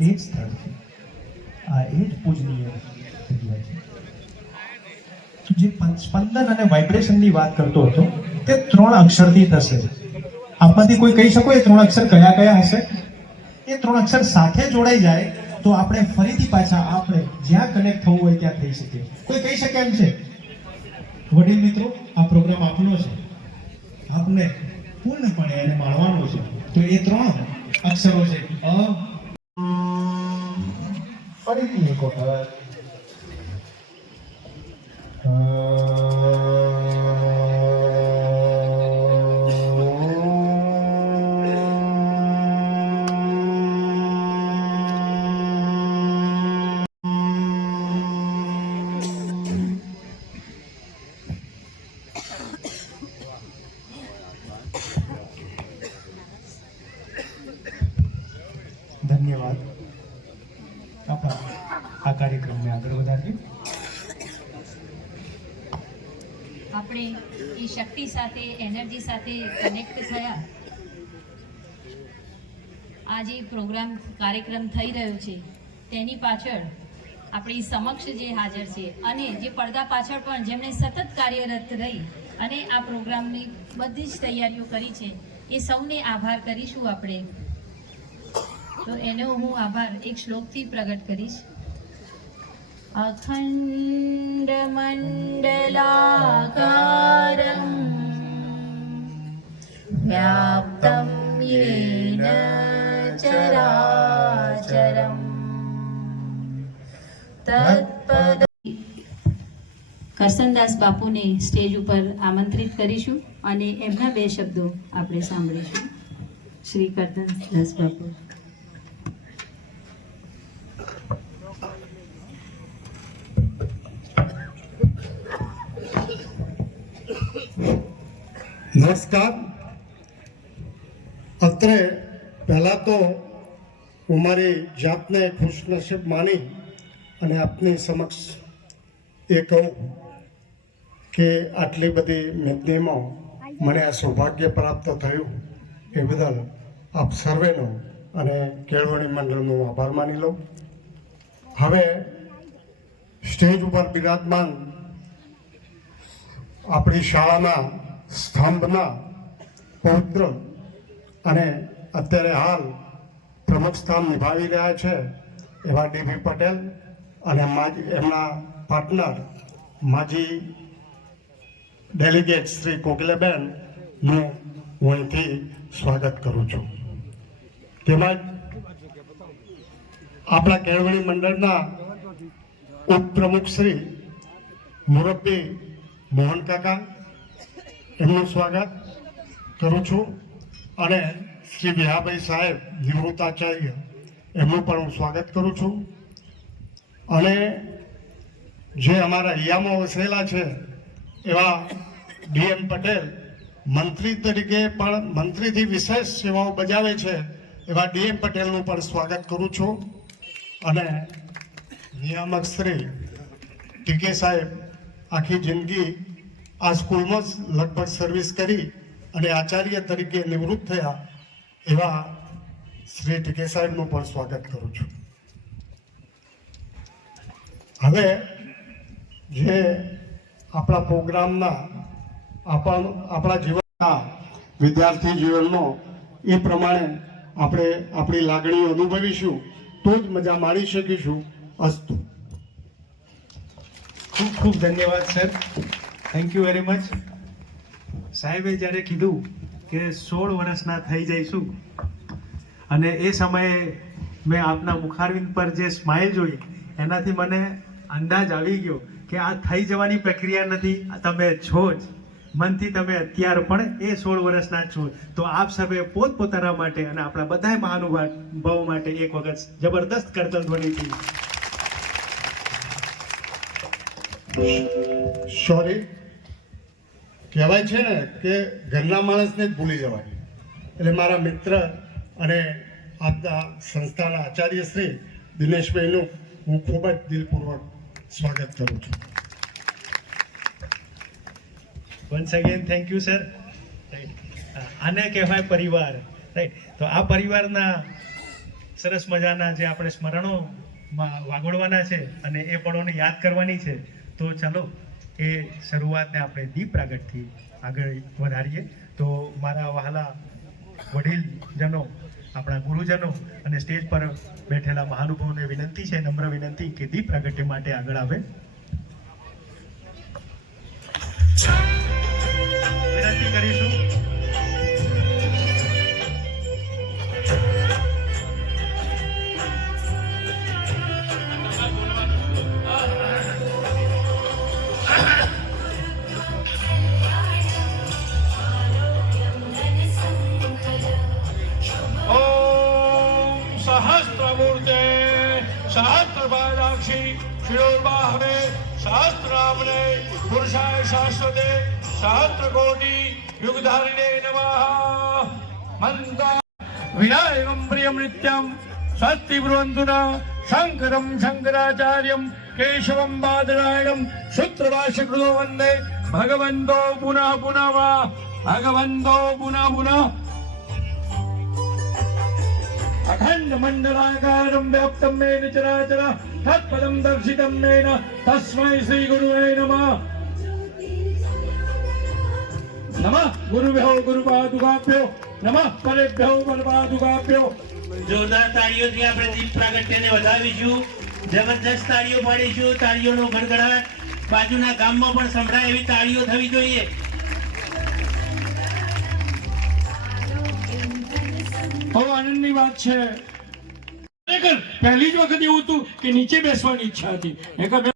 એ જ સ્થળ છે, આ એ જ પૂજનીય જગ્યા છે. જે સ્પંદન અને વાઇબ્રેશનની વાત કરતો હતો તે 3 અક્ષરથી થશે. આપમાંથી કોઈ કહી શકો એ 3 અક્ષર કયા કયા હશે? એ 3 અક્ષર સાથે જોડાઈ જાય તો આપણે ફરીથી પાછા આપણે જ્યાં કનેક્ટ થવું હોય ત્યાં થઈ શકીએ. કોઈ કહી શકે એમ છે? વડીલ મિત્રો, આ પ્રોગ્રામ આપનો છે, આપને પૂર્ણપણે એને માણવાનો છે. તો એ 3 અક્ષરો છે ફરીથી એક વખત ધન્યવાદ. આપણા આ કાર્યક્રમને આગળ વધારીએ. આપણે એ શક્તિ સાથે, એનર્જી સાથે કનેક્ટ થયા. આ જે પ્રોગ્રામ કાર્યક્રમ થઈ રહ્યો છે તેની પાછળ આપણી સમક્ષ જે હાજર છે અને જે પડદા પાછળ પણ જેમણે સતત કાર્યરત રહી અને આ પ્રોગ્રામની બધી જ તૈયારીઓ કરી છે એ સૌને આભાર કરીશું આપણે. તો એનો હું આભાર એક શ્લોકથી પ્રગટ કરીશ. અખંડ મંડલાકારમ વ્યાપ્તમ યેન ચરાચરમ તત્પદ. કરસનદાસ બાપુને સ્ટેજ ઉપર આમંત્રિત કરીશું અને એમના 2 શબ્દો આપણે સાંભળીશું. શ્રી કરસનદાસ બાપુ. નમસ્કાર. અત્રે પહેલાં તો હું મારી જાતને ખુશનસીબ માની અને આપની સમક્ષ એ કહું કે આટલી બધી મેદનીમાં મને આ સૌભાગ્ય પ્રાપ્ત થયું એ બદલ આપ સર્વેનો અને કેળવણી મંડળનો આભાર માની લઉં. હવે સ્ટેજ ઉપર બિરાજમાન આપણી શાળાના સ્તંભના પૌત્ર અને અત્યારે હાલ પ્રમુખ સ્થાન નિભાવી રહ્યા છે એવા ડીબી પટેલ અને એમના પાર્ટનર માજી ડેલિગેટ શ્રી કોકિલાબેનનું હું અહીંથી સ્વાગત કરું છું. તેમજ આપણા કેળવણી મંડળના ઉપપ્રમુખ શ્રી મુરબ્બી મોહન કાકા, એમનું સ્વાગત કરું છું અને શ્રી વિહાભાઈ સાહેબ નિવૃત્ત આચાર્ય, એમનું પણ હું સ્વાગત કરું છું. અને જે અમારા હૈયામાં વસેલા છે એવા ડીએમ પટેલ, મંત્રી તરીકે પણ મંત્રીથી વિશેષ સેવાઓ બજાવે છે એવા ડીએમ પટેલનું પણ સ્વાગત કરું છું. અને નિયામક શ્રી ટીકે સાહેબ આખી જિંદગી આ સ્કૂલમાં જ લગભગ સર્વિસ કરી અને આચાર્ય તરીકે નિવૃત્ત થયા એવા શ્રી ટીકે સાહેબનું પણ સ્વાગત કરું છું. હવે જે આપણા પ્રોગ્રામના આપણા જીવનના વિદ્યાર્થી જીવનનો એ પ્રમાણે આપણે આપણી લાગણીઓ અનુભવીશું તો જ મજા માણી શકીશું. અસ્તુ. ખૂબ ખૂબ ધન્યવાદ sir. Thank you very much. સાહેબે જ્યારે કીધું કે 16 વર્ષના થઈ જઈશું અને એ સમયે મેં આપના મુખારવિંદ પર જે સ્માઇલ જોઈ એનાથી મને અંદાજ આવી ગયો કે આ થઈ જવાની પ્રક્રિયા નથી, તમે છો જ મનથી. તમે અત્યારે પણ એ 16 વર્ષના છો. તો આપ સર્વે પોતપોતાના માટે અને આપણા બધા મહાનુભાવો માટે એક વખત જબરદસ્ત કરતલ ધ્વનિથી. સોરી, કહેવાય છે ને કે ઘરના માણસને જ ભૂલી જવાય. એટલે મારા મિત્ર અને આજના સંસ્થાના આચાર્ય શ્રી દિનેશભાઈનું હું ખૂબ જ દિલપૂર્વક સ્વાગત કરું છું. Once again thank you sir. આને કહેવાય પરિવાર, રાઈટ? તો આ પરિવારના સરસ મજાના જે આપણે સ્મરણોમાં વાગોળવાના છે અને એ પળોને યાદ કરવાની છે, તો ચાલો એ શરૂઆતને આપણે દીપ પ્રાગટ્યથી આગળ વધારીએ. તો મારા વહાલા વડીલજનો, આપણા ગુરુજનો અને સ્ટેજ પર બેઠેલા મહાનુભાવોને વિનંતી છે, નમ્ર વિનંતી કે દીપ પ્રાગટ્ય માટે આગળ આવે. વિનંતી કરીશું. सहस्त्रमूर्ते सहस्त्रपादाक्षी शिरोर्बाहवे सहस्रनामने पुरुषाय शाश्वते सहस्रकोटि युगधारिणे नमः. मन्दा विनायकं प्रियं नित्यं स्वस्ति ब्रुवन्तु न शङ्करं शङ्कराचार्यं केशवं बादरायणं सूत्रभाष्यकृतो वन्दे भगवन्तो पुनः पुनः वा भगवन्तो पुनः पुनः अखंड मंडलाकारं व्याप्तं येन चराचर तत्पदं दर्शितं येन तस्मै श्री गुरुवे नमः. नमः गुरुभ्यो गुरुपादुकाभ्यो नमः परेभ्यो परपादुकाभ्यो. જોરદાર તાળીઓથી આપણે દીપ પ્રાગટ્યને વધાવીશું. જબરજસ્ત તાળીઓ પાડીશું. તાળીઓનો ગડગડાટ બાજુના ગામમાં પણ સંભળાય એવી તાળીઓ થવી જોઈએ. બહુ આનંદની વાત છે. ખરેખર પહેલી જ વખત એવું હતું કે નીચે બેસવાની ઈચ્છા હતી.